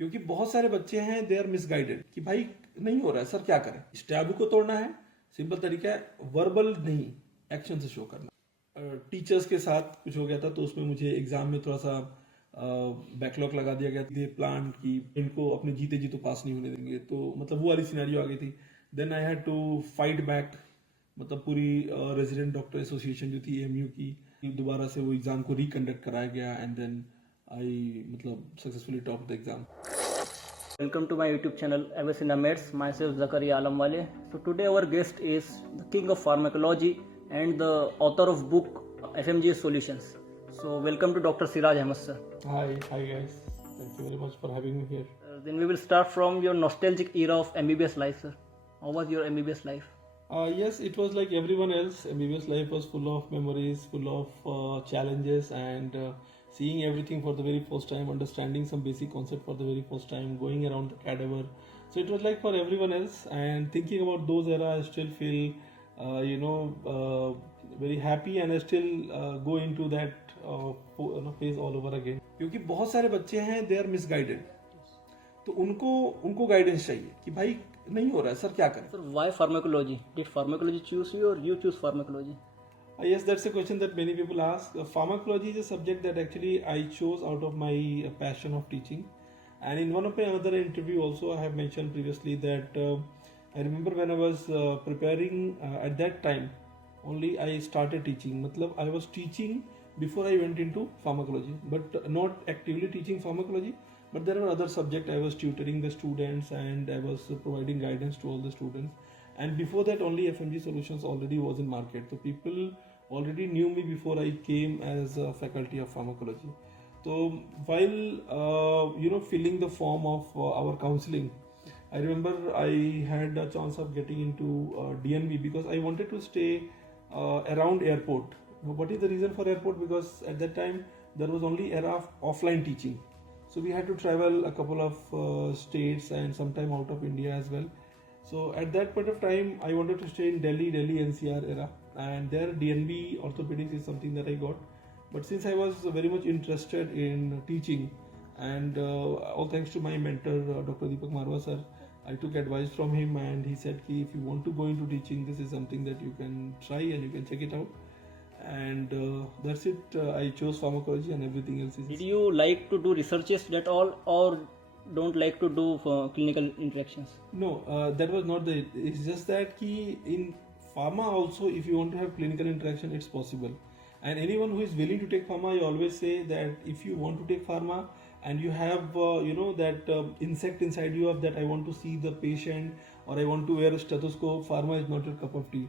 क्योंकि बहुत सारे बच्चे हैं दे आर मिसगाइडेड कि भाई नहीं हो रहा है सर, क्या करें। इस टैबू को तोड़ना है, सिंपल तरीका है, वर्बल नहीं, एक्शन से शो करना। टीचर्स के साथ कुछ हो गया था तो उसमें मुझे एग्जाम में थोड़ा सा बैकलॉग लगा दिया गया। दे प्लान कि इनको अपने जीते जी तो पास नहीं होने देंगे, तो मतलब वो वाली सिनेरियो आ गई थी। Then I had to fight back, मतलब पूरी रेजिडेंट डॉक्टर एसोसिएशन जो थी एमयू की, दोबारा से वो एग्जाम को रिकंडक्ट कराया गया एंड देन आई मतलब successfully top the exam. Welcome to my YouTube channel Avicina Meds. Myself Zakaria Alamwale. So today our guest is the king of pharmacology and the author of book FMG Solutions. So welcome to Dr. Siraj Ahmed sir. Hi guys. Thank you very much for having me here. Then we will start from your nostalgic era of MBBS life, sir. How was your MBBS life? Yes, it was like everyone else. MBBS life was full of memories, full of challenges, and seeing everything for the very first time, understanding some basic concept for the very first time, going around the cadaver. So it was like for everyone else. And thinking about those era, I still feel, very happy, and I still go into that phase all over again. क्योंकि बहुत सारे बच्चे हैं they are misguided, तो उनको guidance चाहिए कि भाई नहीं हो रहा है सर, क्या करें। Sir, why pharmacology? Did pharmacology choose you or you choose pharmacology? Yes, that's a question that many people ask. Pharmacology is a subject that actually I chose out of my passion of teaching. And in one of my another interview also, I have mentioned previously that I remember when I was preparing at that time, only I started teaching. Matlab, I was teaching before I went into pharmacology, but not actively teaching pharmacology. But there were other subjects. I was tutoring the students and I was providing guidance to all the students. And before that, only FMG Solutions already was in market. So people already knew me before I came as a faculty of pharmacology. So while filling the form of our counseling, I remember I had a chance of getting into DNB because I wanted to stay around airport. What is the reason for airport? Because at that time there was only era of offline teaching. So we had to travel a couple of states and sometime out of India as well. So at that point of time, I wanted to stay in Delhi NCR era, and there DNB orthopedics is something that I got. But since I was very much interested in teaching, and all thanks to my mentor Dr. Deepak Marwa sir, I took advice from him, and he said ki if you want to go into teaching, this is something that you can try and you can check it out. And that's it. I chose pharmacology, and everything else is. Did you like to do researches at all or don't like to do clinical interactions? No, that was not the. It's just that ki in pharma also, if you want to have clinical interaction, it's possible. And anyone who is willing to take pharma, I always say that if you want to take pharma and you have that insect inside you of that I want to see the patient or I want to wear a stethoscope, pharma is not your cup of tea.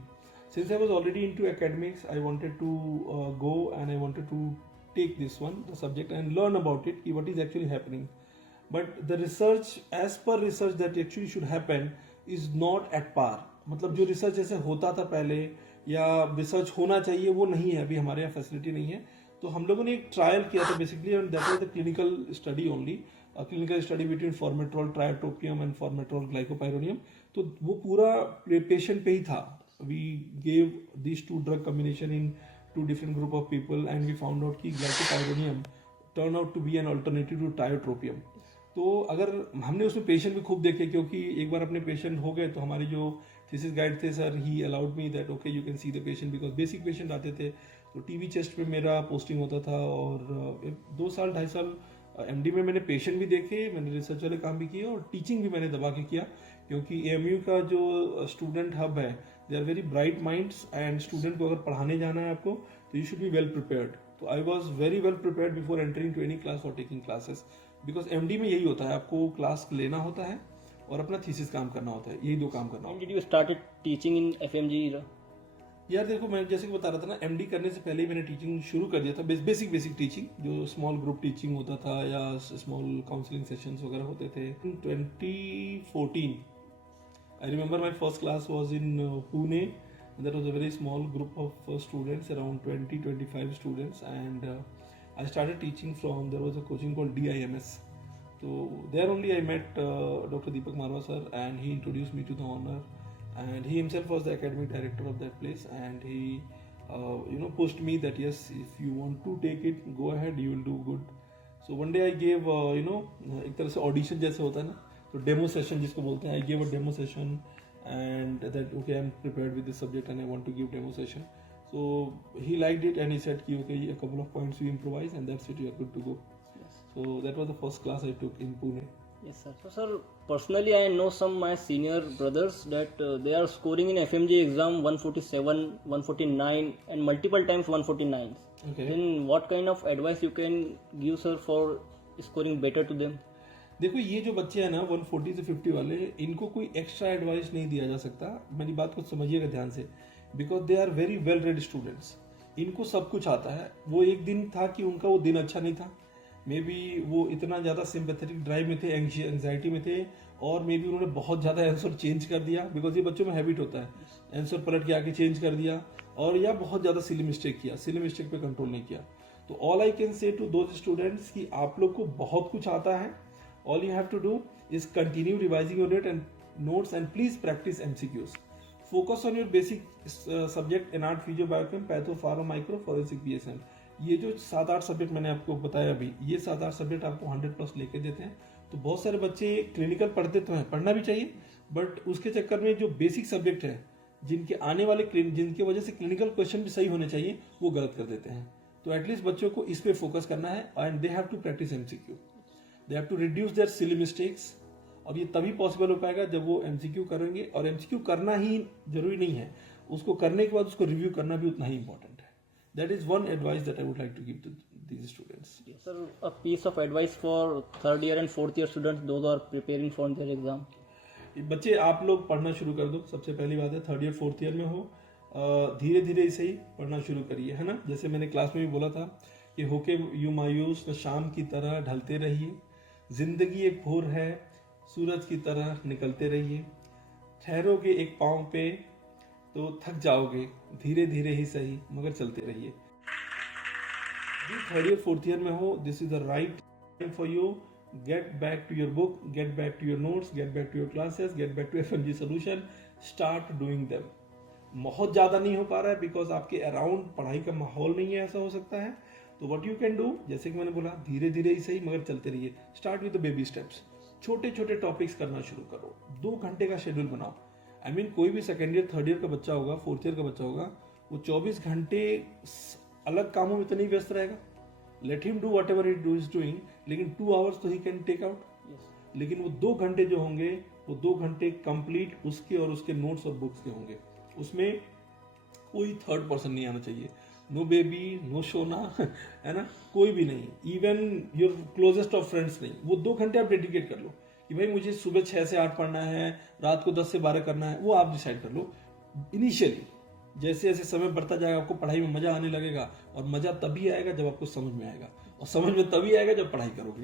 Since I was already into academics, I wanted to go and I wanted to take this one, the subject, and learn about it, what is actually happening. But the research, as per research that actually should happen, is not at par. मतलब जो research जैसे होता था पहले या research होना चाहिए वो नहीं है, अभी हमारे यहाँ फैसिलिटी नहीं है। तो हम लोगों ने एक ट्रायल किया था basically, and that was the clinical study only, clinical study between formoterol tiotropium and formoterol glycopyrronium. तो वो पूरा पेशेंट पे ही था। We gave this two drug combination in two different group of people and we found out कि glycopyrronium turn out to be an alternative to tiotropium. तो अगर हमने उसमें पेशेंट भी खूब देखे, क्योंकि एक बार अपने पेशेंट हो गए तो हमारी जो थीसिस गाइड थे sir, he allowed me that okay you can see the patient, because basic patient आते थे। तो टीवी चेस्ट पे मेरा पोस्टिंग होता था और 2 साल 2.5 साल एमडी में मैंने पेशेंट भी देखे, मैंने रिसर्च वाले काम भी किए और टीचिंग भी मैंने दबा के किया, क्योंकि एएमयू का जो स्टूडेंट हब है, they are very bright minds and student को अगर पढ़ाने जाना है आपको तो you should be well prepared. तो I was very well prepared before entering to any class और टेकिंग क्लासेस, बिकॉज एमडी में यही होता है, आपको क्लास लेना होता है और अपना थीसिस काम करना होता है, यही 2 काम करना होता है। Did you started teaching in FMG era? यार देखो, मैं जैसे कि बता रहा था ना, एमडी करने से पहले ही मैंने टीचिंग शुरू कर दिया था, बेसिक टीचिंग, जो स्मॉल ग्रुप टीचिंग होता था या स्मॉल काउंसलिंग सेशंस वगैरह होते थे। इन 2014 I remember my first class was in Pune, that was a very small group of students, around 20-25 students, and I started teaching from, there was a coaching called DIMS. So there only I met Dr. Deepak Marwa sir, and he introduced me to the honor, and he himself was the academic director of that place, and he pushed me that yes, if you want to take it, go ahead, you will do good. So one day I gave एक तरह से audition जैसे होता है ना, तो demo session जिसको बोलते हैं, I gave a demo session and that okay, I'm prepared with this subject and I want to give demo session. So he liked it and he said ki, okay, a couple of points you improvise and that's it, you are good to go. Yes. So that was the first class I took in Pune. Yes, sir. So, sir, personally, I know some my senior brothers that they are scoring in FMG exam 147, 149, and multiple times 149. Okay. Then, what kind of advice you can give, sir, for scoring better to them? देखो ये जो बच्चे हैं ना 140 से 50 वाले, इनको कोई एक्स्ट्रा एडवाइस नहीं दिया जा सकता, मेरी बात को समझिएगा ध्यान से, because they are very well read students, इनको सब कुछ आता है। वो एक दिन था कि उनका वो दिन अच्छा नहीं था, मे बी वो इतना ज़्यादा सिंपैथेटिक ड्राइव में थे, एंग्जाइटी में थे, और मे बी उन्होंने बहुत ज़्यादा आंसर चेंज कर दिया, बिकॉज ये बच्चों में हैबिट होता है, आंसर पलट के आके चेंज कर दिया, और या बहुत ज़्यादा सिली मिस्टेक किया, सिली मिस्टेक पे कंट्रोल नहीं किया। तो all I can say to those students कि आप लोग को बहुत कुछ आता है, all you have to do is continue revising your notes and please practice MCQs. Focus on your basic subject in art, physio, biochem, patho, pharma, micro, forensic, BSM. ये जो 7-8 सब्जेक्ट मैंने आपको बताया अभी, ये 7-8 सब्जेक्ट आपको 100+ लेके देते हैं। तो बहुत सारे बच्चे क्लिनिकल पढ़ते तो हैं, पढ़ना भी चाहिए, बट उसके चक्कर में जो बेसिक सब्जेक्ट है, जिनके आने वाले जिनकी वजह से क्लिनिकल क्वेश्चन भी सही होने चाहिए, वो गलत कर देते हैं। तो एटलीस्ट बच्चों को इस पे फोकस करना है and they have to practise MCQ. They have to reduce their silly mistakes. अब ये तभी पॉसिबल हो पाएगा जब वो MCQ करेंगे, और MCQ करना ही जरूरी नहीं है, उसको करने के बाद उसको रिव्यू करना भी उतना ही इंपॉर्टेंट है। That is one advice that I would like to give to these students. Yes, sir, a piece of advice for third year and fourth year students, those are preparing for their exam. बच्चे आप लोग पढ़ना शुरू कर दो, सबसे पहली बात है, थर्ड ईयर फोर्थ ईयर में हो, धीरे धीरे इसे ही पढ़ना शुरू करिए, है ना। जैसे मैंने क्लास में भी बोला था कि होके यू मायूस न शाम की तरह ढलते रहिए, जिंदगी एक भोर है, सूरज की तरह निकलते रहिए, ठहरोगे एक पांव पे तो थक जाओगे, धीरे धीरे ही सही मगर चलते रहिए। थर्ड ईयर फोर्थ ईयर में हो, this is the right time for you, get back to your book, get back to your notes, get back to your classes, get back to FMG solution, start doing them. बहुत ज्यादा नहीं हो पा रहा है because आपके around पढ़ाई का माहौल नहीं है, ऐसा हो सकता है। तो व्हाट यू कैन डू, जैसे कि मैंने बोला, धीरे धीरे ही सही मगर चलते रहिए। Start with the baby steps, छोटे छोटे टॉपिक्स करना शुरू करो, 2 घंटे का शेड्यूल बनाओ। आई मीन कोई भी सेकेंड ईयर थर्ड ईयर का बच्चा होगा, फोर्थ ईयर का बच्चा होगा, वो 24 घंटे अलग कामों में तो नहीं व्यस्त रहेगा, let him do what ever he do is doing, लेकिन 2 आवर्स तो ही कैन टेक आउट। लेकिन वो 2 घंटे जो होंगे, वो 2 घंटे कंप्लीट उसके और उसके नोट्स और बुक्स के होंगे, उसमें कोई थर्ड पर्सन नहीं आना चाहिए, नो बेबी, नो सोना, है ना, कोई भी नहीं, even your closest of friends नहीं। वो 2 घंटे आप डेडिकेट कर लो कि भाई मुझे सुबह 6 से 8 पढ़ना है, रात को 10 से 12 करना है, वो आप डिसाइड कर लो इनिशियली। जैसे जैसे समय बढ़ता जाएगा आपको पढ़ाई में मजा आने लगेगा, और मजा तभी आएगा जब आपको समझ में आएगा, और समझ में तभी आएगा जब पढ़ाई करोगे,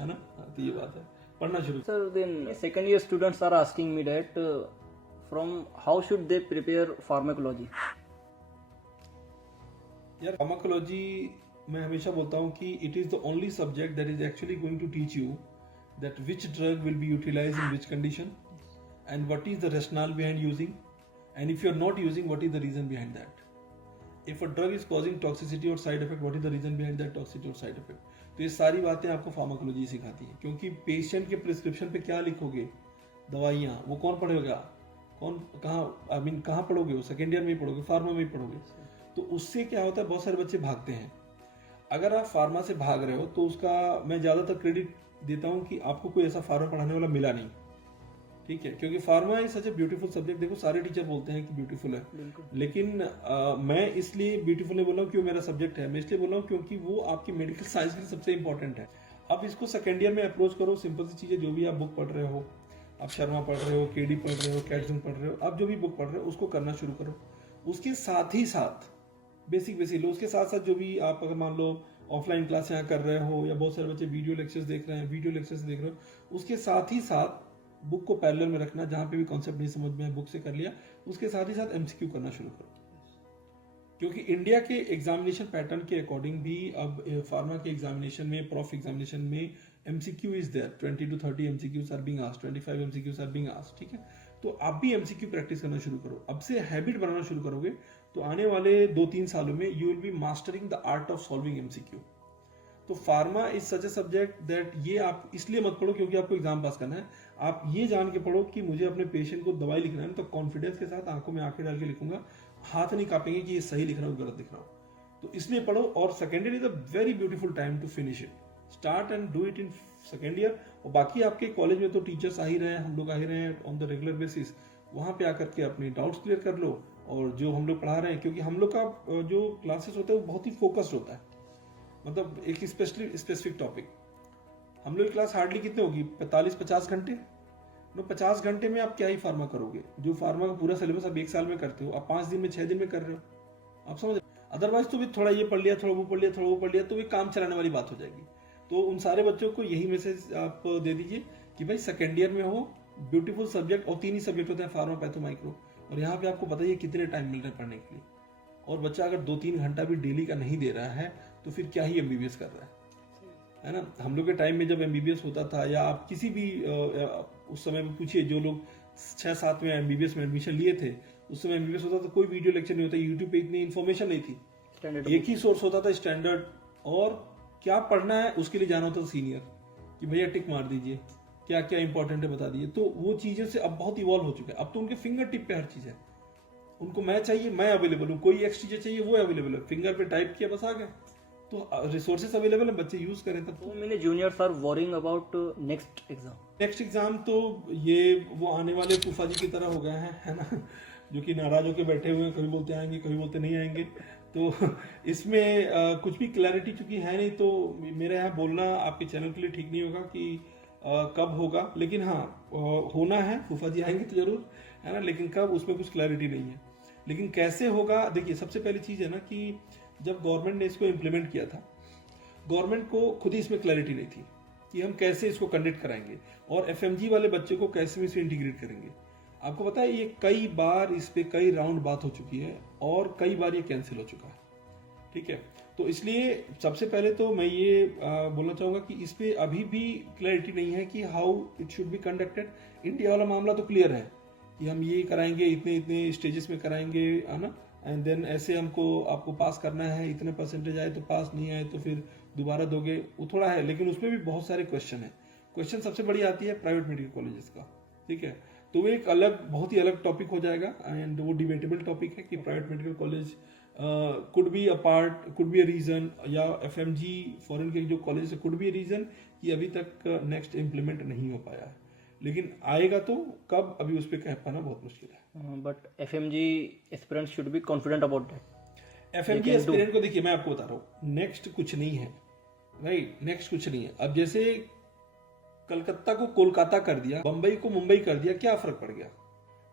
है ना। तो ये बात है, पढ़ना शुरू। Sir, then second year students are asking me that from how should they prepare pharmacology. यार फार्माकोलॉजी मैं हमेशा बोलता हूँ कि it is the only subject that is actually going to teach you that which drug will be utilized in which condition and what is the rational behind using, and if you are not using what is the reason behind that. If a drug is causing toxicity और side effect, what is the reason behind that toxicity और side effect. तो ये सारी बातें आपको pharmacology सिखाती है, क्योंकि पेशेंट के प्रिस्क्रिप्शन पे क्या लिखोगे, दवाइयाँ, वो कौन पढ़ेगा, कौन कहाँ पढ़ोगे, वो सेकेंड ईयर में ही पढ़ोगे, फार्मा में ही पढ़ोगे। तो उससे क्या होता है, बहुत सारे बच्चे भागते हैं। अगर आप फार्मा से भाग रहे हो तो उसका मैं ज़्यादातर क्रेडिट देता हूँ कि आपको कोई ऐसा फार्मा पढ़ाने वाला मिला नहीं, ठीक है, क्योंकि pharma is such a beautiful subject. देखो सारे टीचर बोलते हैं कि ब्यूटीफुल है, लेकिन मैं इसलिए ब्यूटीफुल नहीं बोल रहा हूँ क्यों मेरा सब्जेक्ट है, मैं इसलिए बोल रहा हूँ क्योंकि वो आपकी मेडिकल साइंस के लिए सबसे इंपॉर्टेंट है। आप इसको सेकेंड ईयर में अप्रोच करो, सिंपल सी चीज़ें, जो भी आप बुक पढ़ रहे हो, आप शर्मा पढ़ रहे हो, केडी पढ़ रहे हो, कैटसन पढ़ रहे हो, आप जो भी बुक पढ़ रहे हो उसको करना शुरू करो। उसके साथ ही साथ बेसिक लो, उसके साथ साथ जो भी आप अगर मान लो ऑफलाइन क्लास यहाँ कर रहे हो, या बहुत सारे बच्चे वीडियो लेक्चर्स देख रहे हैं, वीडियो लेक्चर्स देख रहे हो, उसके साथ ही साथ बुक को पैरेलल में रखना। जहाँ पे भी कॉन्सेप्ट नहीं समझ में है बुक से कर लिया, उसके साथ ही साथ MCQ करना शुरू करो, क्योंकि इंडिया के एग्जामिनेशन पैटर्न के अकॉर्डिंग भी अब फार्मा के एग्जामिनेशन में, प्रॉफ एग्जामिनेशन में MCQ is there, 20 to 30 MCQs are being asked, 25 MCQs are being asked, ठीक है। तो आप भी MCQ प्रैक्टिस करना शुरू करो, अब से हैबिट बनाना शुरू करोगे तो आने वाले 2-3 सालों में you will be mastering the art of solving MCQ। तो pharma is such a subject that ये आप इसलिए मत पढ़ो क्योंकि आपको एग्जाम पास करना है, आप ये जान के पढ़ो कि मुझे अपने पेशेंट को दवाई लिखना है, तो कॉन्फिडेंस के साथ आंखों में आंखें डाल के लिखूंगा, हाथ नहीं कांपेंगे कि ये सही लिख रहा हूँ गलत लिख रहा हूँ। तो इसलिए पढ़ो। और second year is a very beautiful time to finish it, start and do it in second year. और बाकी आपके कॉलेज में तो टीचर्स आ ही रहे हैं, हम लोग आ ही रहे हैं ऑन द रेगुलर बेसिस, वहां पे आकर के अपनी डाउट्स क्लियर कर लो। और जो हम लोग पढ़ा रहे हैं, क्योंकि हम लोग का जो क्लासेस होता है वो बहुत ही फोकस्ड होता है, मतलब एक स्पेसिफिक टॉपिक। हम लोग की क्लास हार्डली कितने होगी, 45-50 घंटे। तो 50 घंटे में आप क्या ही फार्मा करोगे? जो फार्मा का पूरा सिलेबस आप 1 साल में करते हो, आप 5 दिन में 6 दिन में कर रहे हो, आप समझ। अदरवाइज तो भी थोड़ा ये पढ़ लिया, थोड़ा वो पढ़ लिया, थोड़ा वो पढ़ लिया, तो भी काम चलाने वाली बात हो जाएगी। तो उन सारे बच्चों को यही मैसेज आप दे दीजिए कि भाई सेकेंड ईयर में हो, ब्यूटीफुल सब्जेक्ट, और 3 ही सब्जेक्ट होते हैं, फार्मा, पैथो, माइक्रो। और यहाँ पे आपको बताइए कितने टाइम मिल रहे हैं पढ़ने के लिए। और बच्चा अगर 2-3 घंटा भी डेली का नहीं दे रहा है तो फिर क्या ही एमबीबीएस कर रहा है ना। हम लोग के टाइम में जब एमबीबीएस होता था, या आप किसी भी उस समय में पूछिए, जो लोग 6-7 में एमबीबीएस में एडमिशन लिए थे, उस समय एमबीबीएस होता था, कोई वीडियो लेक्चर नहीं होता, यूट्यूब पे इतनी इन्फॉर्मेशन नहीं थी, एक ही सोर्स होता था स्टैंडर्ड, और क्या पढ़ना है उसके लिए जाना होता था सीनियर कि भैया टिक मार दीजिए, क्या क्या इंपॉर्टेंट है बता दीजिए। तो वो चीजें से अब बहुत इवॉल्व हो चुका है, अब तो उनके फिंगर टिप पे हर चीज है। उनको मैं चाहिए, मैं अवेलेबल हूँ, कोई एक्स चीजें चाहिए, वो अवेलेबल है, फिंगर पे टाइप किया बस आ गया। तो रिसोर्सेस अवेलेबल है, बच्चे यूज करें। तब So many juniors are worrying about next exam. Next exam तो ये वो आने वाले फूफा जी की तरह हो गए हैं, है ना, जो कि नाराज होकर बैठे हुए हैं, कभी बोलते आएंगे, कभी बोलते नहीं आएंगे। तो इसमें कुछ भी क्लैरिटी चूंकि है नहीं, तो मेरा यहाँ बोलना आपके चैनल के लिए ठीक नहीं होगा कि कब होगा। लेकिन हाँ, होना है, फूफा जी आएंगे तो जरूर, है ना, लेकिन कब उसमें कुछ क्लैरिटी नहीं है। लेकिन कैसे होगा, देखिए सबसे पहली चीज है ना कि जब गवर्नमेंट ने इसको इम्प्लीमेंट किया था, गवर्नमेंट को खुद ही इसमें क्लैरिटी नहीं थी कि हम कैसे इसको कंडक्ट कराएंगे और एफएमजी वाले बच्चे को कैसे इसमें इंटीग्रेट करेंगे। आपको पता है ये कई बार इस पे कई राउंड बात हो चुकी है और कई बार ये कैंसिल हो चुका है, ठीक है। तो इसलिए सबसे पहले तो मैं ये बोलना चाहूंगा कि इस पे अभी भी क्लैरिटी नहीं है कि how it should be conducted. India वाला मामला तो क्लियर है कि हम ये कराएंगे, इतने इतने स्टेजेस में कराएंगे, है ना, एंड देन ऐसे आपको पास करना है, इतने परसेंटेज आए तो पास, नहीं आए तो फिर दोबारा दोगे, वो थोड़ा है। लेकिन उसमें भी बहुत सारे क्वेश्चन है। क्वेश्चन सबसे बड़ी आती है प्राइवेट मेडिकल कॉलेजेस का, ठीक है। तो वो एक अलग, बहुत ही अलग टॉपिक हो जाएगा, एंड वो डिबेटेबल टॉपिक है कि private medical college could be a part, could be a reason, या एफएमजी फॉरेन के जो कॉलेज है कुड बी अ रीजन कि अभी तक नेक्स्ट इम्प्लीमेंट नहीं हो पाया है। लेकिन आएगा तो कब, अभी उस पर कह पाना बहुत मुश्किल है। But FMG aspirants should be confident about that. FMG aspirant को देखिए, मैं आपको बता रहा हूँ, नेक्स्ट कुछ नहीं है, राइट, नेक्स्ट कुछ नहीं है। अब जैसे कलकत्ता को कोलकाता कर दिया, बंबई को मुंबई कर दिया, क्या फर्क पड़ गया,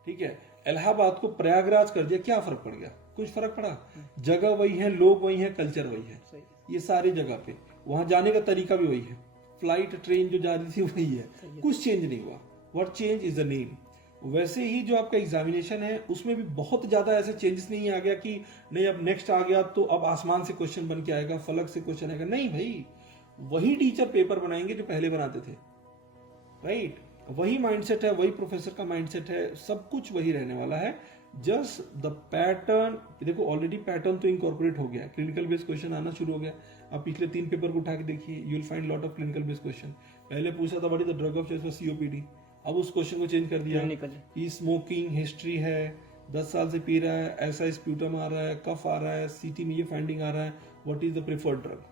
ठीक है। इलाहाबाद को प्रयागराज कर दिया, क्या फर्क पड़ गया, कुछ फर्क पड़ा। जगह वही है, लोग वही है, कल्चर वही है, ये सारी जगह पे वहां जाने का तरीका भी वही है, फ्लाइट ट्रेन जो जा रही थी वही है, कुछ चेंज नहीं हुआ। What change is the name. वैसे ही जो आपका एग्जामिनेशन है उसमें भी बहुत ज्यादा ऐसे चेंजेस नहीं आ गया कि नहीं अब नेक्स्ट आ गया तो अब आसमान से क्वेश्चन बन के आएगा, फलक से क्वेश्चन आएगा, नहीं भाई, वही टीचर पेपर बनाएंगे जो पहले बनाते थे, राइट। वही माइंडसेट है, वही प्रोफेसर का माइंडसेट है, सब कुछ वही रहने वाला है। जस्ट द पैटर्न, देखो ऑलरेडी पैटर्न तो इनकॉर्पोरेट हो गया, क्लिनिकल बेस्ड क्वेश्चन आना शुरू हो गया। आप पिछले 3 पेपर को उठा के देखिए, you will find lot of clinical based question. पहले पूछा था what is the drug of choice for COPD, अब उस क्वेश्चन को चेंज कर दिया कि स्मोकिंग हिस्ट्री है, 10 साल से पी रहा है, ऐसा स्प्यूटम आ रहा है, कफ आ रहा है, सीटी में ये फाइंडिंग आ रहा है, what is the preferred drug,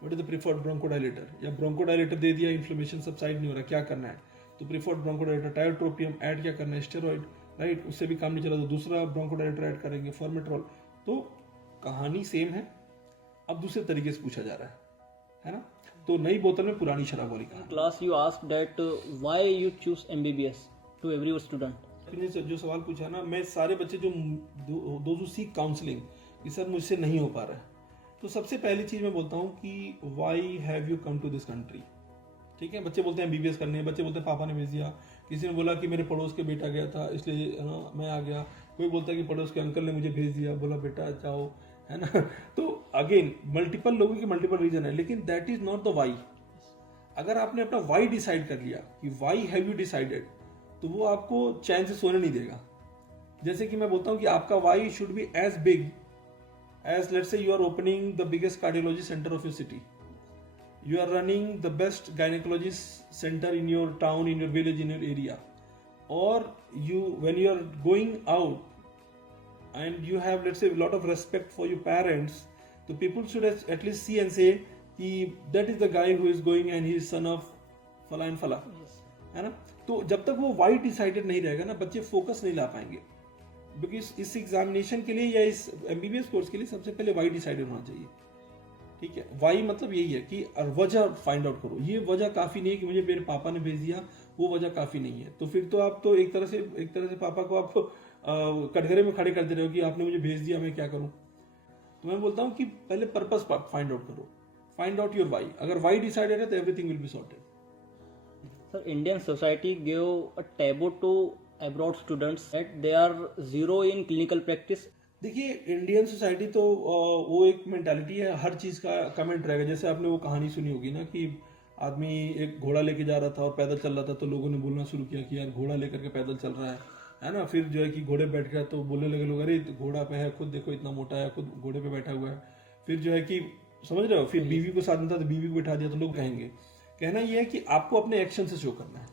what is the preferred bronchodilator, या ब्रोंकोडाइलेटर दे दिया, इन्फ्लेमेशन सबसाइड नहीं हो रहा, क्या करना है, तो प्रेफर्ड ब्रोंकोडाइलेटर, टायोट्रोपियम ऐड क्या करना है, स्टेरॉइड, राइट, उससे भी काम नहीं चला तो दूसरा ब्रोंकोडाइलेटर ऐड करेंगे, फॉर्मेट्रॉल। तो कहानी सेम है, अब दूसरे तरीके से पूछा जा रहा है ना। तो नई बोतल में पुरानी शराब वाली कहानी। Class you asked that why you choose MBBS to every student. आपने जो सवाल पूछा ना, मैं सारे बच्चे जो दो सीक काउंसलिंग कि सर मुझसे नहीं हो पा रहा है, तो सबसे पहली चीज मैं बोलता हूँ कि why have you come to this country, ठीक है। बच्चे बोलते हैं एमबीबीएस करने हैं, बच्चे बोलते हैं पापा ने भेज दिया, किसी ने बोला कि मेरे पड़ोस के बेटा गया था इसलिए मैं आ गया, कोई बोलता है कि पड़ोस के अंकल ने मुझे भेज दिया, बोला बेटा जाओ, है ना। तो अगेन मल्टीपल लोगों की मल्टीपल रीजन है, लेकिन that is not the why. अगर आपने अपना वाई डिसाइड कर लिया कि वाई हैव यू डिसाइडेड, तो वो आपको चैन से सोने नहीं देगा। जैसे कि मैं बोलता हूँ कि आपका why should be as big as let's say you are opening the biggest cardiology centre of your city, you are running the best gynecologist center in your town, in your village, in your area, or when you are going out and you have, let's say, a lot of respect for your parents, so people should at least see and say कि that is the guy who is going and he is son of फला and फला, है ना. तो जब तक वो Y decided नहीं रहेगा ना, बच्चे फोकस नहीं ला पाएंगे. बिकॉज इस एग्जामिनेशन के लिए या इस एमबीबीएस कोर्स के लिए सबसे पहले वाई डिसाइडेड होना चाहिए. ठीक है, वाई मतलब यही है कि वजह फाइंड आउट करो. ये वजह काफी नहीं है कि मुझे मेरे पापा ने भेज दिया, वो वजह काफी नहीं है. तो फिर तो आप तो एक तरह से पापा को आप कटघरे में खड़े कर दे रहे हो कि आपने मुझे भेज दिया, मैं क्या करूं. तो मैं बोलता हूं कि पहले पर्पस फाइंड आउट करो, फाइंड आउट योर वाई. अगर वाई डिसाइडेड है तो everything will be sorted. Sir, Indian society gave a taboo to abroad students that they are zero in clinical practice. देखिए, इंडियन सोसाइटी तो वो एक mentality है, हर चीज का कमेंट रहेगा. जैसे आपने वो कहानी सुनी होगी ना कि आदमी एक घोड़ा लेके जा रहा था और पैदल चल रहा था, तो लोगों ने बोलना शुरू किया कि यार घोड़ा लेकर के पैदल चल रहा है ना. फिर जो है कि घोड़े बैठ गया तो बोलने लगे लोग, अरे घोड़ा पे है, खुद देखो इतना मोटा है, खुद घोड़े पे बैठा हुआ है. फिर जो है कि समझ रहे हो, फिर बीवी को साथ में था तो बीवी को बिठा दिया, तो लोग कहेंगे. कहना यह है कि आपको अपने एक्शन से शो करना है.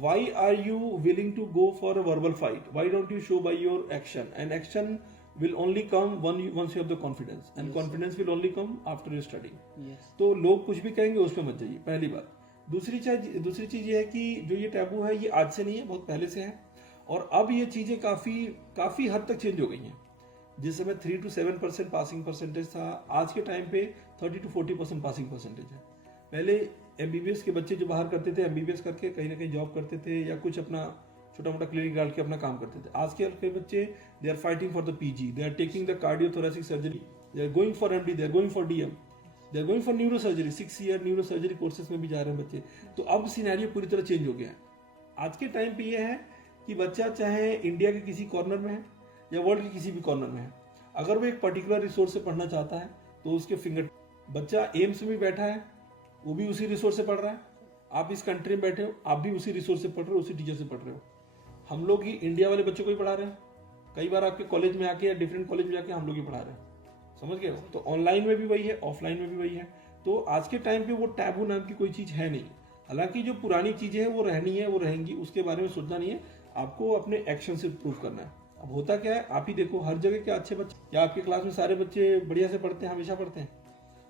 Why are you willing to go for a verbal fight? Why don't you show by your action? And action will only come once you have the confidence, and confidence will only come after you study. तो लोग कुछ भी कहेंगे उसमें मत जाइए, पहली बात. दूसरी चीज ये है कि जो ये टैबू है ये आज से नहीं है, बहुत पहले से है. और अब ये चीजें काफी हद तक चेंज हो गई हैं. जिस समय 3 to 7% पासिंग परसेंटेज था, आज के टाइम पे 30 to 40% पासिंग परसेंटेज है. पहले एमबीबीएस के बच्चे जो बाहर करते थे, एमबीबीएस करके कहीं ना कहीं जॉब करते थे या कुछ अपना छोटा मोटा क्लिनिक डाल के अपना काम करते थे. आज के बच्चे they are fighting for the PG, they are taking the cardiothoracic surgery, they are going for MD, they are going for DM, they are going for neuro surgery. 6 year neuro surgery courses में भी जा रहे हैं बच्चे. तो अब scenario पूरी तरह चेंज हो गया है. आज के टाइम पे ये है कि बच्चा चाहे इंडिया के किसी कॉर्नर में है या वर्ल्ड के किसी भी कॉर्नर में है, अगर वो एक पर्टिकुलर रिसोर्स से पढ़ना चाहता है तो उसके फिंगर. बच्चा एम्स में बैठा है, वो भी उसी रिसोर्स से पढ़ रहा है. आप इस कंट्री में बैठे हो, आप भी उसी रिसोर्स से पढ़ रहे हो, उसी टीचर से पढ़ रहे हो. हम लोग ही इंडिया वाले बच्चों को ही पढ़ा रहे हैं. कई बार आपके कॉलेज में आके या डिफरेंट कॉलेज में जाके हम लोग ही पढ़ा रहे हैं. समझ गए? तो ऑनलाइन में भी वही है, ऑफलाइन में भी वही है. तो आज के टाइम पे वो टैबू नाम की कोई चीज है नहीं. हालांकि जो पुरानी चीजें हैं वो रहनी है, वो रहेंगी, उसके बारे में सोचना नहीं है. आपको अपने एक्शन से प्रूव करना है. अब होता क्या है, आप ही देखो, हर जगह के अच्छे बच्चे, या आपकी क्लास में सारे बच्चे बढ़िया से पढ़ते हैं, हमेशा पढ़ते हैं?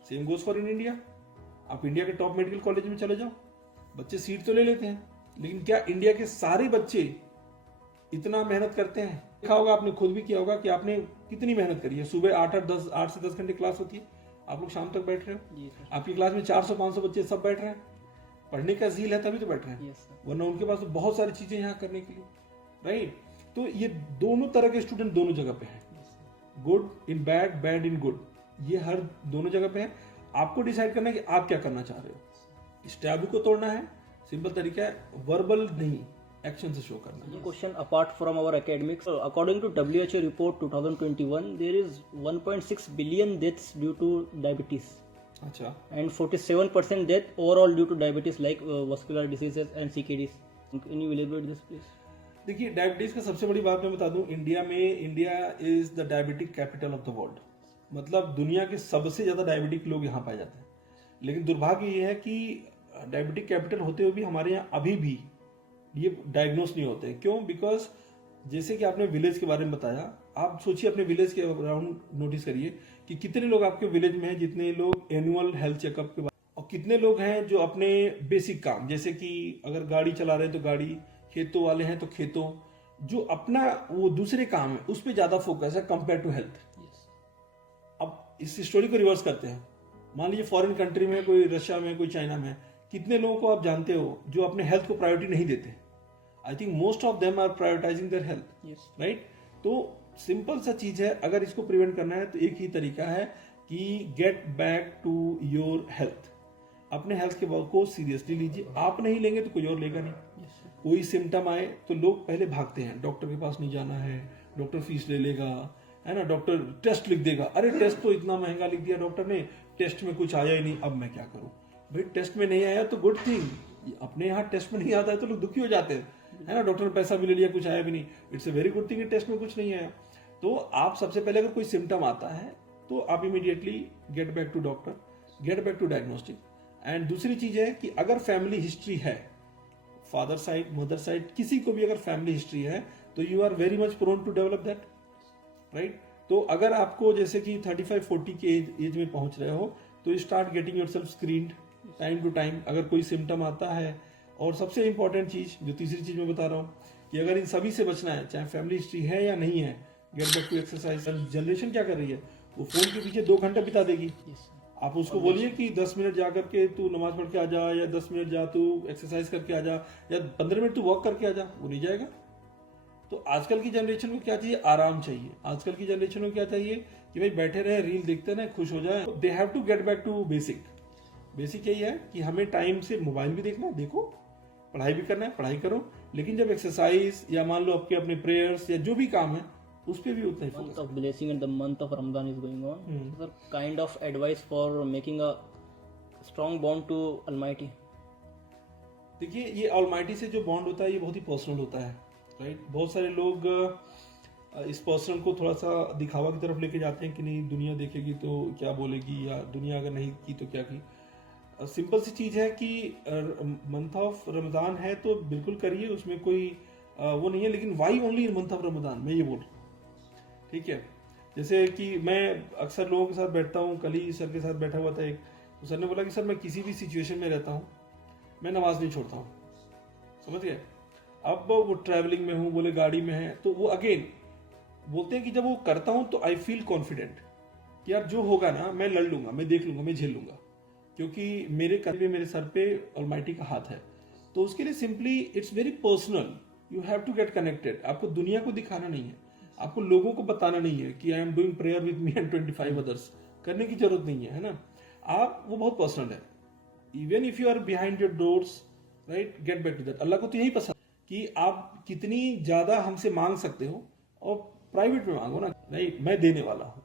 Same goes for in India. आप इंडिया के टॉप मेडिकल कॉलेज में चले जाओ, बच्चे सीट तो ले लेते हैं, लेकिन क्या इंडिया के सारे बच्चे इतना मेहनत करते हैं? देखा होगा, आपने खुद भी किया होगा कि आपने कितनी मेहनत करी है. सुबह 8 से 10 घंटे क्लास होती है, आप लोग शाम तक बैठ रहे हो. आपकी क्लास में 400-500 बच्चे सब बैठ रहे हैं. पढ़ने का ज़ील है तभी तो बैठ रहे हैं, वरना उनके पास तो बहुत सारी चीजें यहाँ करने के लिए. राइट? तो ये दोनों तरह के स्टूडेंट दोनों जगह पे हैं. Good in bad, bad in good, ये हर दोनों जगह पे है. आपको डिसाइड करना है कि आप क्या करना चाह रहे हो. इस टैबू को तोड़ना है, सिंपल तरीका है, वर्बल नहीं, एक्शन से शो करना. ये question apart from our academics, according to WHO report 2021 there is 1.6 billion deaths due to diabetes. अच्छा. And 47% death overall due to diabetes like vascular diseases and CKDs. Can you elaborate this please? देखिए, diabetes का सबसे बड़ी बात मैं बता दूं, India is the diabetic capital of the world. मतलब दुनिया के सबसे ज्यादा डायबिटिक लोग यहाँ पाए जाते हैं. लेकिन दुर्भाग्य ये है कि डायबिटिक कैपिटल होते हुए भी हमारे यहाँ अभी भी ये डायग्नोस नहीं होते. क्यों? बिकॉज जैसे कि आपने विलेज के बारे में बताया, आप सोचिए अपने विलेज के अराउंड नोटिस करिए कि कितने लोग आपके विलेज में हैं, जितने लोग एनुअल हेल्थ चेकअप के बाद, और कितने लोग हैं जो अपने बेसिक काम, जैसे कि अगर गाड़ी चला रहे हैं तो गाड़ी, खेतों वाले हैं तो खेतों, जो अपना वो दूसरे काम है उस पर ज्यादा फोकस है कंपेयर टू हेल्थ. अब इस स्टोरी को रिवर्स करते हैं. मान लीजिए फॉरेन कंट्री में, कोई रशिया में, कोई चाइना में, कितने लोगों को आप जानते हो जो अपने हेल्थ को प्रायोरिटी नहीं देते? I think most of them are prioritising their health. Right? तो सिंपल सा चीज है, अगर इसको प्रिवेंट करना है तो एक ही तरीका है कि get back to your health. अपने हेल्थ के को सीरियसली लीजिए. आप नहीं लेंगे तो कोई और लेगा नहीं. कोई सिम्टम आए तो लोग पहले भागते हैं, डॉक्टर के पास नहीं जाना है, डॉक्टर फीस ले लेगा, है ना, डॉक्टर टेस्ट लिख देगा. अरे टेस्ट तो इतना महंगा लिख दिया डॉक्टर ने, टेस्ट में कुछ आया ही नहीं, अब मैं क्या करूं? भाई टेस्ट में नहीं आया तो गुड थिंग. अपने यहाँ टेस्ट में नहीं आता है तो लोग दुखी हो जाते हैं, है ना. डॉक्टर ने पैसा भी ले लिया, कुछ आया भी नहीं. It's a very good thing कि टेस्ट में कुछ नहीं आया. तो आप सबसे पहले अगर कोई सिम्टम आता है तो आप immediately get back to doctor, get back to diagnostic. And दूसरी चीज है कि अगर फैमिली हिस्ट्री है, फादर साइड मदर साइड किसी को भी अगर फैमिली हिस्ट्री है तो you are very much prone to develop that, right. तो अगर आपको जैसे कि 35-40 के एज में पहुंच रहे हो तो you start getting yourself screened time to time अगर कोई सिम्टम आता है। और सबसे इंपॉर्टेंट चीज जो तीसरी चीज मैं बता रहा हूँ कि अगर इन सभी से बचना है, चाहे फैमिली हिस्ट्री है या नहीं है, get back to exercise. Generation क्या कर रही है, वो फोन के पीछे 2 घंटे बिता देगी। आप उसको बोलिए कि 10 मिनट जा करके तू नमाज पढ़ के आ जा, या 10 मिनट जा तू एक्सरसाइज करके आ जा, या 15 मिनट तू वॉक करके आ जा, वो नहीं जाएगा। तो आजकल की जनरेशन को क्या चाहिए, आराम चाहिए। आजकल की जनरेशन को क्या चाहिए कि भाई बैठे रहे, रील देखते रहे, खुश हो जाए। They have to get back to basic. Basic यही है कि हमें टाइम से मोबाइल भी देखना है, देखो, पढ़ाई भी करना है, पढ़ाई करो, लेकिन जब एक्सरसाइज या मान लो आपके अपने प्रेयर्स या जो भी काम है उस पर भी उतना ही month of blessing and the month of Ramadan is going on. Sir, kind of advice for making a strong bond to Almighty. देखिए, ये ऑलमाइटी से जो बॉन्ड होता है ये बहुत ही पर्सनल होता है, राइट। बहुत सारे लोग इस पर्सनल को थोड़ा सा दिखावा की तरफ लेके जाते हैं कि नहीं दुनिया देखेगी तो क्या बोलेगी, या दुनिया अगर नहीं की तो क्या की। सिंपल सी चीज़ है कि मंथ ऑफ रमज़ान है तो बिल्कुल करिए, उसमें कोई वो नहीं है, लेकिन why only in month of Ramzan, मैं ये बोल रहा हूँ, ठीक है। जैसे कि मैं अक्सर लोगों के साथ बैठता हूँ, कल ही सर के साथ बैठा हुआ था एक, तो सर ने बोला कि सर मैं किसी भी सिचुएशन में रहता हूँ, मैं नमाज नहीं छोड़ता हूँ, समझ गए। अब वो ट्रैवलिंग में हूँ, बोले गाड़ी में है, तो वो अगेन बोलते हैं कि जब वो करता हूँ तो आई फील कॉन्फिडेंट कि यार जो होगा ना मैं लड़ लूंगा, मैं देख लूंगा, मैं झेल लूंगा, क्योंकि मेरे कंधे मेरे सर पे ऑलमाइटी का हाथ है। तो उसके लिए simply it's very personal, you have to get connected. आपको दुनिया को दिखाना नहीं है, आपको लोगों को बताना नहीं है कि I am doing prayer with me and 25 others, करने की जरूरत नहीं है ना। आप वो बहुत पर्सनल है, even if you are behind your doors, right, get back to that. Allah को तो यही पसंद कि आप कितनी ज्यादा हमसे मांग सकते हो, और प्राइवेट में मांगो ना, नहीं मैं देने वाला हूँ।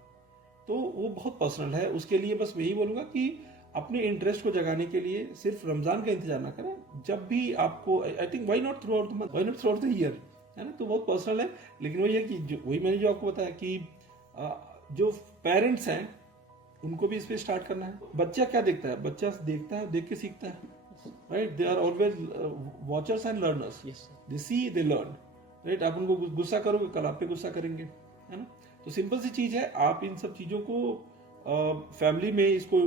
तो वो बहुत पर्सनल है। उसके लिए बस यही बोलूंगा कि अपने इंटरेस्ट को जगाने के लिए सिर्फ रमजान का इंतजार ना करें, जब भी आपको, I think why not through out the month, why not through out the year, है ना। तो बहुत पर्सनल है, लेकिन वही है कि वही मैंने जो आपको बताया कि जो पेरेंट्स हैं उनको भी इस पे स्टार्ट करना है। बच्चा क्या देखता है, बच्चा देखता है, देख के सीखता है, right. They are always watchers and learners, they see they learn, right. आप उनको गुस्सा करोगे, कल आप पे गुस्सा करेंगे, है ना। तो सिंपल सी चीज है, आप इन सब चीजों को फैमिली में इसको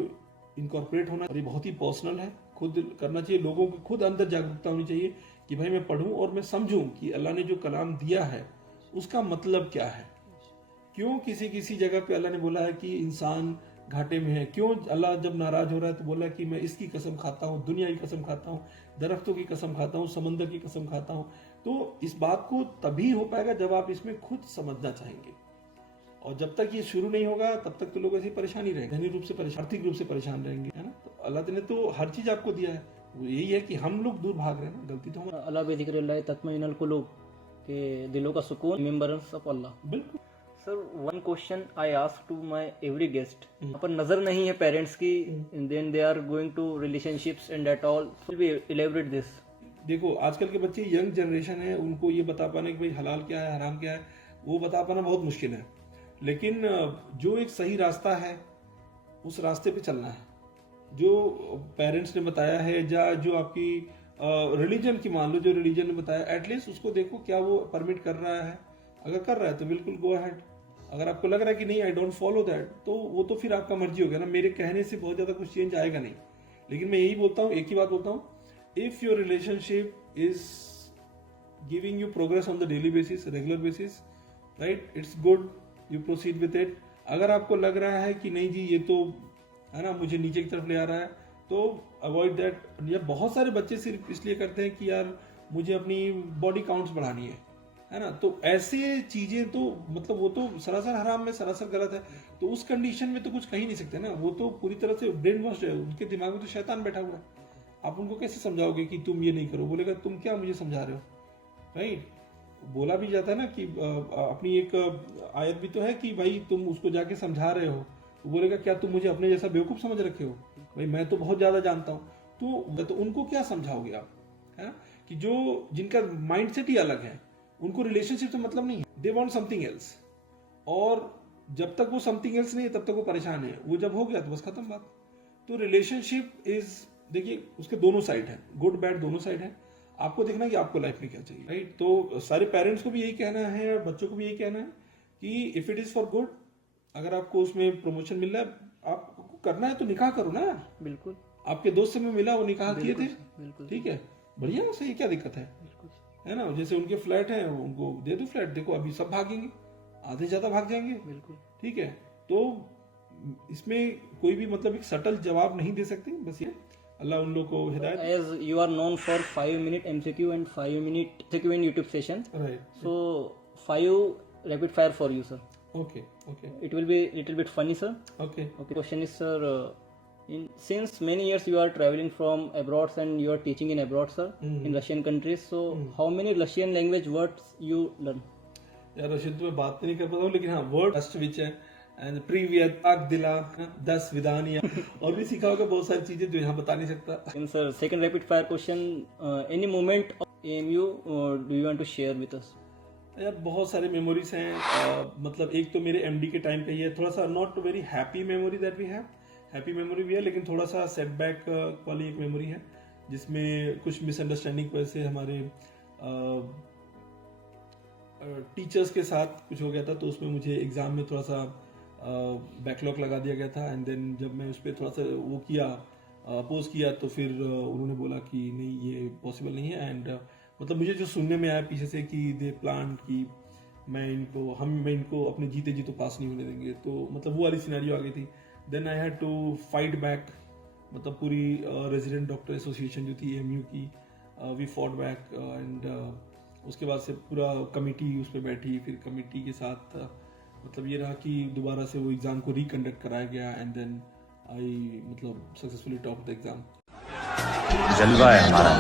इनकॉर्पोरेट होना, और ये बहुत ही पर्सनल है, खुद करना चाहिए। लोगों को खुद अंदर जागरूकता होनी चाहिए कि भाई मैं पढूं और मैं समझूं कि अल्लाह ने जो कलाम दिया है उसका मतलब क्या है। क्यों किसी किसी जगह पे अल्लाह ने बोला है कि इंसान घाटे में है, क्यों अल्लाह जब नाराज हो रहा है तो बोला कि मैं इसकी कसम खाता हूँ, दुनिया की कसम खाता हूँ, दरख्तों की कसम खाता हूँ, समंदर की कसम खाता हूँ। तो इस बात को तभी हो पाएगा जब आप इसमें खुद समझना चाहेंगे, और जब तक ये शुरू नहीं होगा तब तक तो लोग ऐसी परेशानी रहेंगे, धनी रूप से परेशान, आर्थिक रूप से परेशान रहेंगे, है ना। तो अल्लाह ने तो हर चीज आपको दिया है, वो यही है कि हम लोग दूर भाग रहे हैं ना, गलती तो हमारी। अल्लाह बिज़िक्रिल्लाह तत्मइनुल कुलूब, के दिलों का सुकून, रिमेम्बरेंस ऑफ अल्लाह। बिल्कुल। Sir, one question I ask to my every guest, अपन नजर नहीं है पेरेंट्स की, then they are going to relationships and at all, will be elaborate this. देखो, आजकल के बच्चे, यंग जनरेशन है, उनको ये बता पाना कि भाई हलाल क्या है, हराम क्या है, वो बता पाना बहुत मुश्किल है। लेकिन जो एक सही रास्ता है उस रास्ते पे चलना है, जो पेरेंट्स ने बताया है, या जो आपकी रिलीजन की, मान लो जो रिलीजन ने बताया, एटलीस्ट उसको देखो क्या वो परमिट कर रहा है। अगर कर रहा है तो बिल्कुल गो अहेड। अगर आपको लग रहा है कि नहीं आई डोंट फॉलो दैट, तो वो तो फिर आपका मर्जी हो गया ना, मेरे कहने से बहुत ज्यादा कुछ चेंज आएगा नहीं। लेकिन मैं यही बोलता हूँ, एक ही बात बोलता हूँ, if your relationship is giving you progress on the daily basis, regular basis, right, it's good, you proceed with it. अगर आपको लग रहा है कि नहीं जी ये तो है ना मुझे नीचे की तरफ ले आ रहा है, तो अवॉइड दैट। या बहुत सारे बच्चे सिर्फ इसलिए करते हैं कि यार मुझे अपनी बॉडी काउंट्स बढ़ानी है ना। तो ऐसे चीजें तो मतलब वो तो सरासर हराम में, सरासर गलत है। तो उस कंडीशन में तो कुछ कह ही नहीं सकते ना, वो तो पूरी तरह से ब्रेन वॉश है, उनके दिमाग में तो शैतान बैठा हुआ है। आप उनको कैसे समझाओगे कि तुम ये नहीं करो, बोलेगा तुम क्या मुझे समझा रहे हो, राइट। बोला भी जाता है ना कि अपनी एक आयत भी तो है कि भाई तुम उसको जाके समझा रहे हो, तो बोलेगा क्या तुम मुझे अपने जैसा बेवकूफ समझ रखे हो, भाई मैं तो बहुत ज्यादा जानता हूँ। तो उनको क्या समझाओगे आप, है ना, कि जो जिनका माइंडसेट ही अलग है, उनको रिलेशनशिप से मतलब नहीं है, दे वांट समथिंग एल्स। और जब तक वो समथिंग एल्स नहीं है तब तक वो परेशान है, वो जब हो गया तो बस खत्म बात। तो रिलेशनशिप इज देखिए उसके दोनों साइड है, गुड बैड दोनों साइड है। आपको देखना है कि आपको लाइफ में क्या चाहिए, राइट। तो सारे पेरेंट्स को भी यही कहना है और बच्चों को भी यही कहना है कि if it is for good, अगर आपको उसमें प्रमोशन मिल रहा है, आपको करना है तो निकाह करो ना। बिल्कुल आपके दोस्त से में मिला, वो निकाह किए थे, बिल्कुल ठीक है, बढ़िया, सही, क्या दिक्कत है बिल्कुल। है ना। जैसे उनके फ्लैट हैं, उनको दे दो फ्लैट। देखो अभी सब भागेंगे, आधे ज्यादा भाग जाएंगे, बिल्कुल ठीक है। तो इसमें कोई भी मतलब एक सटल जवाब नहीं दे सकते, बस ये अल्लाह उन लोग को हिदायत। As you are known for 5-minute MCQ and 5-minute MCQ in YouTube session, right, so 5 rapid fire for you, sir. Okay okay It will be little bit funny, sir. Okay. Okay. Question is, sir, since many years you are traveling from abroad and you are teaching in abroad, sir, in Russian countries. So how many Russian language words you learn? यार रशीद, तो मैं बात नहीं कर पाता हूँ, लेकिन हाँ वर्ड फर्स्ट विच है एंड प्रीवियत आग दिला 10 विधानिया और भी सीखा होगा बहुत सारी चीजें जो यहाँ बता नहीं सकता। And sir, second rapid fire question. Any moment of AMU do you want to share with us? यार बहुत सारे मेमोरीज हैं, मतलब एक तो मेरे एमडी के टाइम पे ही है, थोड़ा सा not very happy memory that we have, happy memory भी है लेकिन थोड़ा सा सेटबैक वाली एक मेमोरी है, जिसमें कुछ मिसअंडरस्टैंडिंग की वजह से हमारे टीचर्स के साथ कुछ हो गया था। तो उसमें मुझे एग्जाम में थोड़ा सा बैकलॉग लगा दिया गया था एंड देन जब मैं उस पर थोड़ा सा वो किया, अपोज किया, तो फिर उन्होंने बोला कि नहीं ये पॉसिबल नहीं है। एंड मतलब मुझे जो सुनने में आया पीछे से कि दे प्लान कि मैं इनको अपने जीते जी तो पास नहीं होने देंगे, तो मतलब वो वाली सिनेरियो आ गई थी। Then I had to fight back, मतलब पूरी रेजिडेंट डॉक्टर एसोसिएशन जो थी एमयू की, वी फॉट बैक एंड उसके बाद से पूरा कमिटी उस पर बैठी। फिर कमिटी के साथ मतलब ये रहा कि दोबारा से वो एग्ज़ाम को रिकंडक्ट कराया गया एंड देन आई मतलब सक्सेसफुली टॉप द एग्ज़ाम। जलवा है हमारा।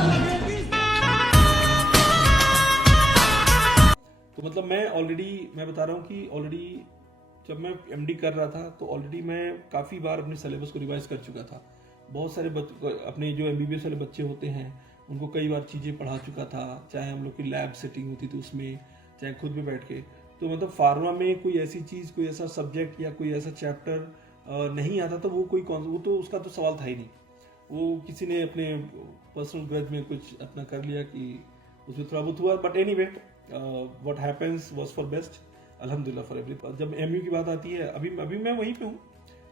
तो मतलब मैं बता रहा हूँ कि ऑलरेडी जब मैं एमडी कर रहा था तो ऑलरेडी मैं काफ़ी बार अपने सिलेबस को रिवाइज कर चुका था। बहुत सारे अपने जो एमबीबीएस वाले बच्चे होते हैं उनको कई बार चीज़ें पढ़ा चुका था, चाहे हम लोग की लैब सेटिंग होती थी उसमें, चाहे खुद भी बैठ के। तो मतलब फार्मा में कोई ऐसी चीज़, कोई ऐसा सब्जेक्ट या कोई ऐसा चैप्टर नहीं आता था, वो तो उसका तो सवाल था ही नहीं। वो किसी ने अपने पर्सनल ग्रज में कुछ अपना कर लिया कि उसमें थोड़ा बहुत हुआ, but any way what happens was for best, अल्हम्दुलिल्लाह फॉर एवरीथिंग। जब एमयू की बात आती है, अभी मैं वहीं पे हूँ,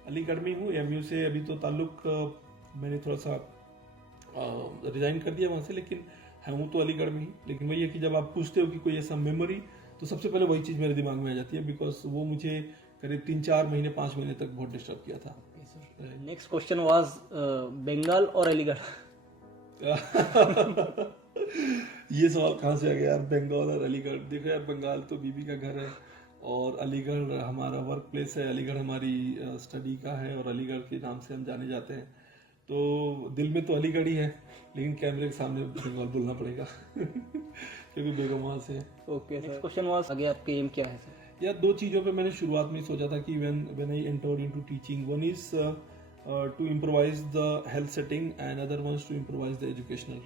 अलीगढ़ में हूँ। एमयू से अभी तो ताल्लुक मैंने थोड़ा सा रिजाइन कर दिया वहाँ से, लेकिन हूँ तो अलीगढ़ में ही। लेकिन वही है कि जब आप पूछते हो कि कोई ऐसा मेमोरी, तो सबसे पहले वही चीज़ मेरे दिमाग में आ जाती है, बिकॉज वो मुझे करीब 3-4 महीने 5 महीने तक बहुत डिस्टर्ब किया था। नेक्स्ट क्वेश्चन वाज बंगाल और अलीगढ़। ये सवाल कहाँ से आ गया यार, बंगाल और अलीगढ़। देखो यार, बंगाल तो बीबी का घर है और अलीगढ़ हमारा वर्क प्लेस है, अलीगढ़ हमारी स्टडी का है और अलीगढ़ के नाम से हम जाने जाते हैं। तो दिल में तो अलीगढ़ ही है, लेकिन कैमरे के सामने बंगाल बोलना पड़ेगा क्योंकि बेगम वहाँ से है। ओके, नेक्स्ट क्वेश्चन वाज आगे आपके एम क्या है सर? यार 2 चीज़ों पे मैंने शुरुआत में सोचा था कि when I entered into teaching, one is to improvise the health setting and other one to improvise the educational.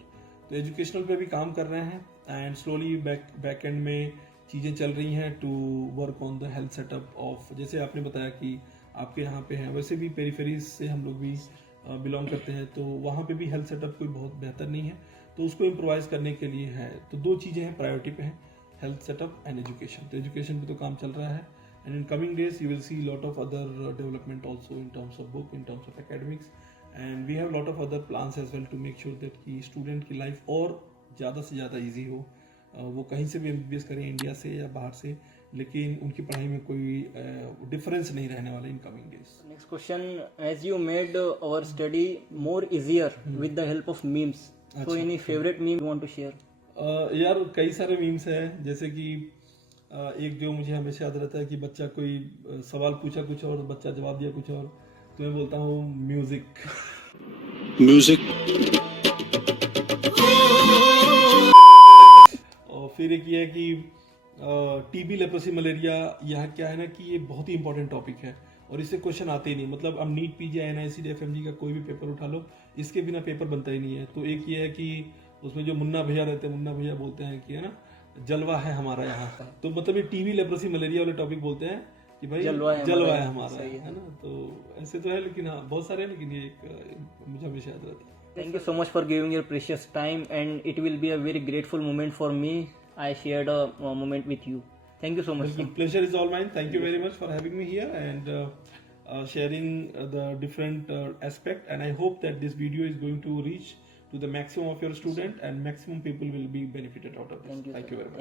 तो एजुकेशनल पे भी काम कर रहे हैं एंड स्लोली बैक एंड में चीज़ें चल रही हैं to work on the health setup of, जैसे आपने बताया कि आपके यहाँ पे हैं, वैसे भी पेरीफेरीज से हम लोग भी बिलोंग करते हैं, तो वहाँ पे भी हेल्थ सेटअप कोई बहुत बेहतर नहीं है, तो उसको इम्प्रोवाइज करने के लिए है। तो 2 चीज़ें हैं, प्रायोरिटी पे हैं, हेल्थ सेटअप एंड एजुकेशन। तो एजुकेशन पे तो काम चल रहा है and in coming days you will see lot of other development also in terms of book, in terms of academics, and we have lot of other plans as well to make sure that कि student की life और ज़्यादा से ज़्यादा easy हो। वो कहीं से भी एमबीबीएस करें, इंडिया से या बाहर से, लेकिन उनकी पढ़ाई में कोई डिफरेंस नहीं रहने वाला in coming days. Next question, as you made our study more easier with the help of memes, so any favourite meme you want to share? यार कई सारे मीम्स हैं, जैसे कि एक जो मुझे हमेशा याद रहता है कि बच्चा कोई सवाल पूछा कुछ और, बच्चा जवाब दिया कुछ और, तो मैं बोलता हूँ म्यूजिक। और फिर एक ये है कि टीबी, लेप्रोसी, मलेरिया, यह क्या है ना कि ये बहुत ही इंपॉर्टेंट टॉपिक है और इससे क्वेश्चन आते ही नहीं। मतलब अब नीट, पीजी, एनआईसी, एफएमजी का कोई भी पेपर उठा लो, इसके बिना पेपर बनता ही नहीं है। तो एक ये है कि उसमें जो मुन्ना भैया रहते हैं, मुन्ना भैया बोलते हैं कि है ना, जलवा है हमारा यहाँ। तो मतलब ये टीबी, लेप्रोसी, मलेरिया वाले टॉपिक बोलते हैं कि भाई जलवा है हमारा, है ना। तो ऐसे तो है, लेकिन हाँ बहुत सारे हैं, लेकिन ये एक मुझे हमेशा याद रहता है। Thank you so much for giving your precious time, and it will be a very grateful moment for me. I shared a moment with you. Thank you so much. The pleasure is all mine. Thank you very much for having me here and sharing the different aspect. And I hope that this video is going to reach to the maximum of your student and maximum people will be benefited out of this. Thank you, Thank sir. you very much.